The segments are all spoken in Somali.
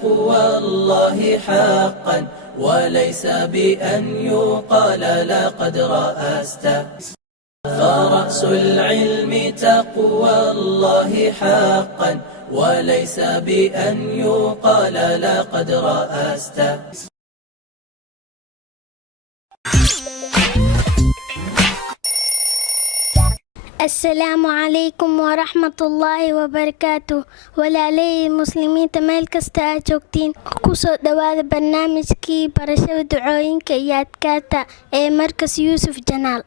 تقوى الله حقا وليس بأن يقال لقد رأست. فرأس العلم تقوى الله حقا وليس بأن يقال لقد رأست. السلام عليكم ورحمة الله وبركاته. walaalay muslimiinta meel kasta aad joogtiin kusoo dhawaada barnaamijkii barashada ducooyinka iyo adkaarta ee markas yuusuf janaal.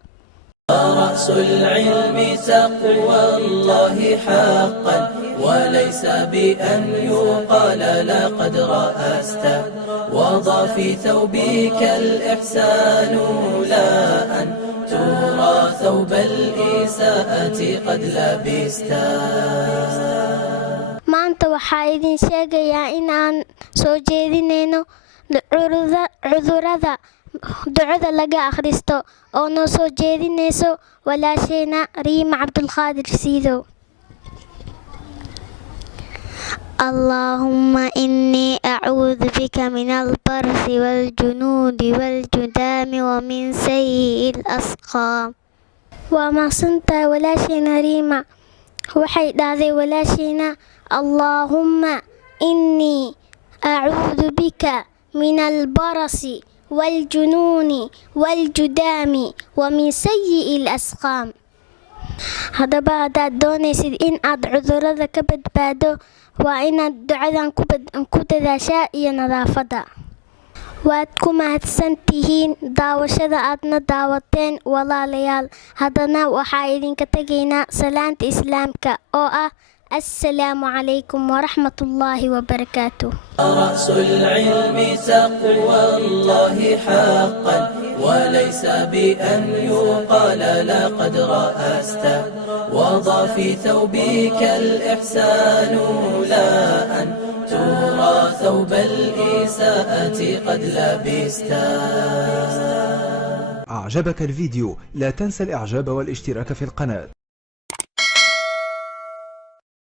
رأس العلم تقوى الله حقا وليس بأن يقال لقد رأست. وضع في ثوبك الإحسان لا أن ترى ثوب الإساءة قد لبست. maanta waxaa idin sheegayaa inaan soo jeedinayno cudurrada ducada laga akhristo oo noo soo jeedinayso walaasheena Riima Cabdulqaadir Siidow. اللهم إني أعوذ بك من البرص والجنود والجذام ومن سيء الأسقام. وما صنت ولاشينا ريما waxay dhahday walaasheena اللهم إني أعوذ بك من البرص والجنون والجذام ومن سيء الأسقام. haddaba haddaad doonaysid in aad cudurrada ka badbaado waa inaad ducadan ku dadaashaa iyo nadaafadda. waad ku mahadsan tihiin daawashada aadna daawateen walaalayaal. haddana waxaa idinka tegaynaa salaanta islaamka oo ah السلام عليكم ورحمة الله وبركاته. رأس العلم تقوى الله حقا وليس بأن يقال لقد رأست. وضع في ثوبك الإحسان لا أن ترى ثوب الإساءة قد لبست. أعجبك الفيديو؟ لا تنسى الإعجاب والاشتراك في القناة.